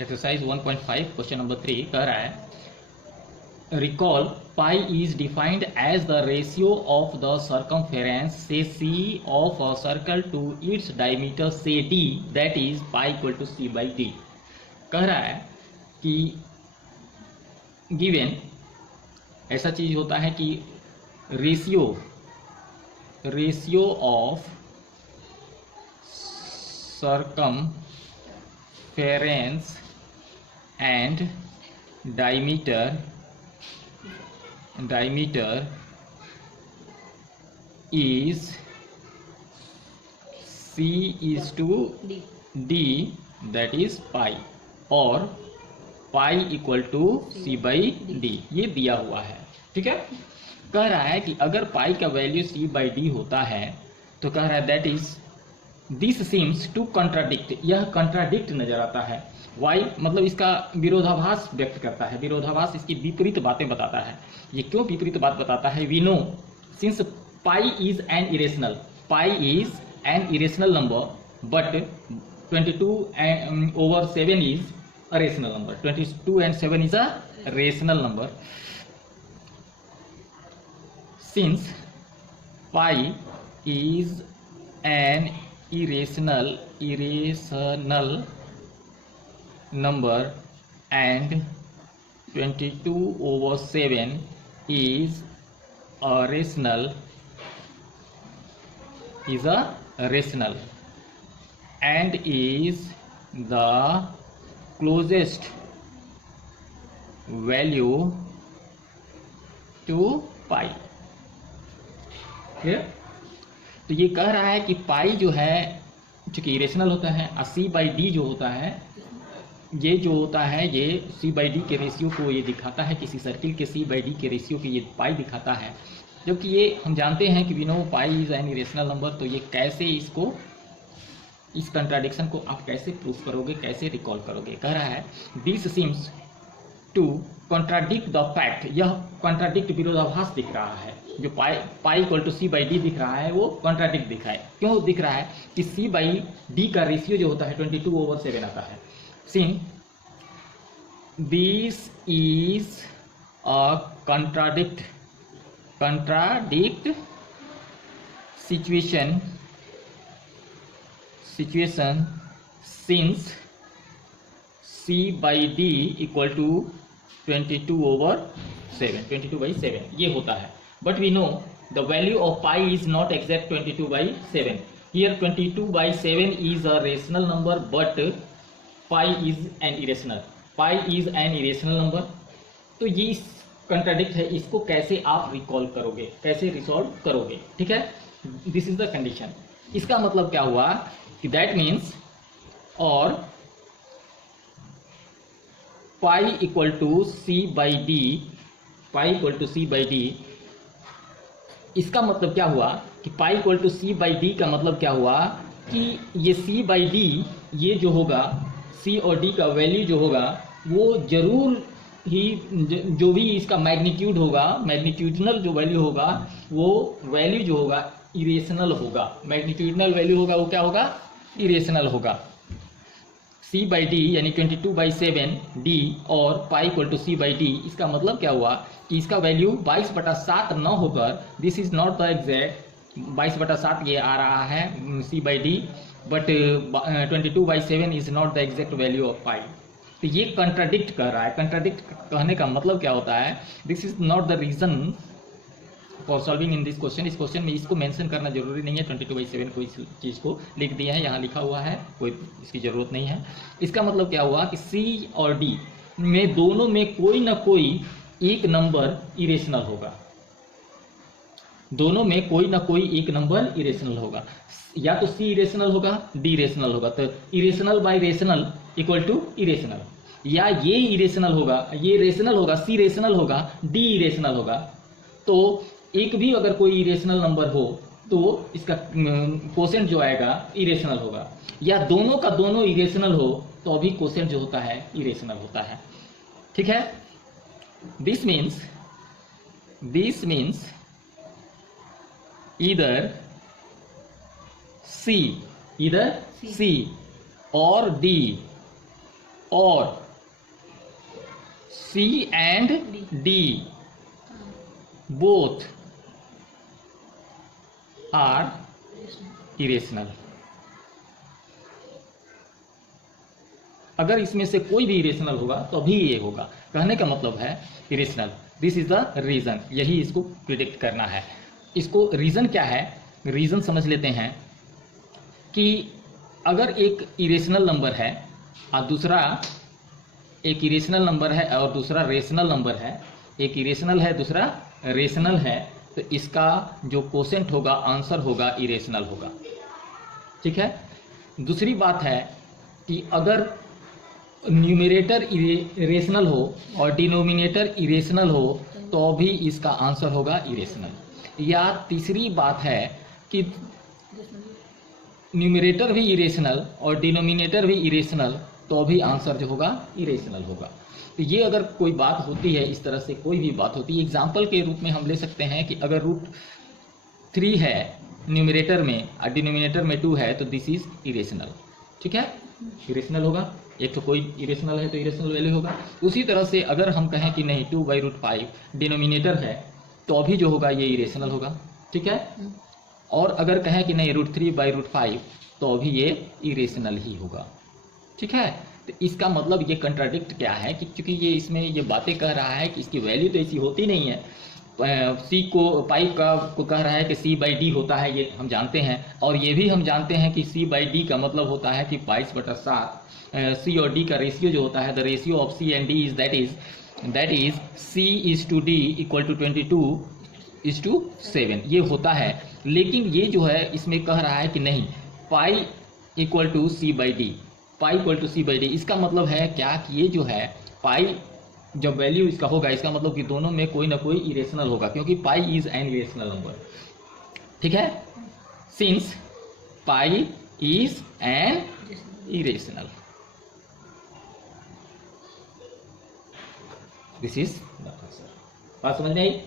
Exercise 1.5 question number 3 कह रहा है recall pi is defined as the ratio of the circumference say C of a circle to its diameter say D that is pi equal to C by D. कह रहा है कि given ऐसा चीज होता है कि ratio of circumference and diameter is C is to D that is pi और pi equal to C by D ये दिया हुआ है। ठीक है, कह रहा है कि अगर पाई का वैल्यू C बाई D होता है तो कह रहा है that is this seems to contradict, यह कॉन्ट्राडिक्ट नजर आता है। वाई मतलब इसका विरोधाभास व्यक्त करता है, विरोधाभास इसकी विपरीत बातें बताता है। ये क्यों विपरीत बात बताता है? We know since pi is an irrational, pi is an irrational number but 22/7 is a rational number, 22/7 is a rational number. Since pi is an irrational number and 22/7 is a rational and is the closest value to pi। clear? तो ये कह रहा है कि पाई जो है चूंकि irrational होता है और सी बाई डी जो होता है ये जो होता है ये सी बाई डी के रेशियो को ये दिखाता है, किसी सर्किल के सी बाई डी के रेशियो के ये पाई दिखाता है। जबकि ये हम जानते हैं कि we know pi is an irrational number, तो ये कैसे इसको इस कंट्राडिक्शन को आप कैसे प्रूफ करोगे, कैसे रिकॉल करोगे? कह रहा है this seems to contradict the fact, यह कॉन्ट्राडिक्ट विरोधाभास दिख रहा है। जो pi equal to C by D दिख रहा है वो कॉन्ट्राडिक्ट दिखा है। क्यों दिख रहा है? कि सी बाई डी का रेशियो जो होता है 22/7 आता है। Since this is a contradict situation since C by D equal to 22/7 ये होता है। But we know the value of pi is not exact 22/7. Here 22/7 is a rational number, but pi is an irrational. Pi is an irrational number. तो ये contradict है, इसको कैसे आप recall करोगे, कैसे रिसॉल्व करोगे? ठीक है, दिस इज द कंडीशन। इसका मतलब क्या हुआ कि दैट मीन्स और pi equal to C by D, pi equal to C by D, इसका मतलब क्या हुआ कि pi equal to C by D का मतलब क्या हुआ कि ये सी बाई डी ये जो होगा सी और डी का वैल्यू जो होगा वो जरूर ही जो भी इसका मैग्नीट्यूड होगा, मैग्नीट्यूडनल जो वैल्यू होगा वो वैल्यू जो होगा इरेशनल होगा। मैग्नीट्यूडनल वैल्यू होगा वो क्या होगा? इरेशनल होगा। सी बाई डी यानी 22/7 डी और pi equal to C by D, इसका मतलब क्या हुआ कि इसका वैल्यू 22/7 न होकर, this is not the exact 22/7 ये आ रहा है C by D, but 22/7 is not the exact value of pi. तो ये कंट्राडिक्ट कर रहा है। कंट्राडिक्ट कहने का मतलब क्या होता है? This is not the reason for solving in this question. इस क्वेश्चन में इसको मेंशन करना जरूरी नहीं है, 22/7 को इस चीज़ को लिख दिया है, यहाँ लिखा हुआ है, कोई इसकी ज़रूरत नहीं है। इसका मतलब क्या हुआ कि सी और डी में दोनों में कोई ना कोई एक नंबर इरेशनल होगा, दोनों में कोई ना कोई एक नंबर इरेशनल होगा। या तो सी इरेशनल होगा, डी इरेशनल होगा, तो irrational by rational equal to irrational, या ये इरेशनल होगा, ये रेशनल होगा, सी रेशनल होगा, डी इरेशनल होगा। तो एक भी अगर कोई इरेशनल नंबर हो तो इसका कोसेंट जो आएगा इरेशनल होगा, या दोनों का दोनों इरेशनल हो तो अभी कोसेंट जो होता है इरेशनल होता है। ठीक है, this means either C or D और C and D both are irrational। अगर इसमें से कोई भी इरेशनल होगा तो भी ये होगा। कहने का मतलब है irrational. This is the reason, यही इसको प्रिडिक्ट करना है। इसको रीजन क्या है, रीजन समझ लेते हैं कि अगर एक इरेशनल नंबर है और दूसरा एक इरेशनल नंबर है और दूसरा रेशनल नंबर है, एक इरेशनल है दूसरा रेशनल है, तो इसका जो कोसेंट होगा, आंसर होगा, इरेशनल होगा। ठीक है। दूसरी बात है कि अगर न्यूमरेटर इरेशनल हो और डिनोमिनेटर इरेशनल हो तो भी इसका आंसर होगा इरेशनल। या तीसरी बात है कि न्यूमरेटर भी इरेशनल और डिनोमिनेटर भी इरेशनल तो भी आंसर जो होगा इरेशनल होगा। तो ये अगर कोई बात होती है, इस तरह से कोई भी बात होती है, एग्जाम्पल के रूप में हम ले सकते हैं कि अगर √3 है न्यूमरेटर में और डिनोमिनेटर में 2 है तो दिस इज इरेशनल। ठीक है, इरेशनल होगा। एक तो कोई इरेशनल है तो इरेशनल वैल्यू होगा। उसी तरह से अगर हम कहें कि नहीं 2/√5 डिनोमिनेटर है तो अभी जो होगा ये इरेशनल होगा। ठीक है। और अगर कहें कि नहीं √3/√5 तो अभी ये इरेशनल ही होगा। ठीक है। तो इसका मतलब ये कंट्राडिक्ट क्या है कि चूंकि ये इसमें ये बातें कह रहा है कि इसकी वैल्यू तो ऐसी होती नहीं है, सी को पाई का को कह रहा है कि C/D होता है, ये हम जानते हैं। और ये भी हम जानते हैं कि C/D का मतलब होता है कि 22/7। C और D का रेशियो जो होता है, the ratio of C and D is that is C/D = 22:7 ये होता है। लेकिन ये जो है इसमें कह रहा है कि नहीं पाई = C/D, पाई = C/D। इसका मतलब है क्या कि ये जो है पाई जब वैल्यू इसका होगा, इसका मतलब कि दोनों में कोई ना कोई इरेशनल होगा, क्योंकि पाई इज एन इरेशनल नंबर। ठीक है, since pi is an irrational. This is the answer. बात समझ में आई?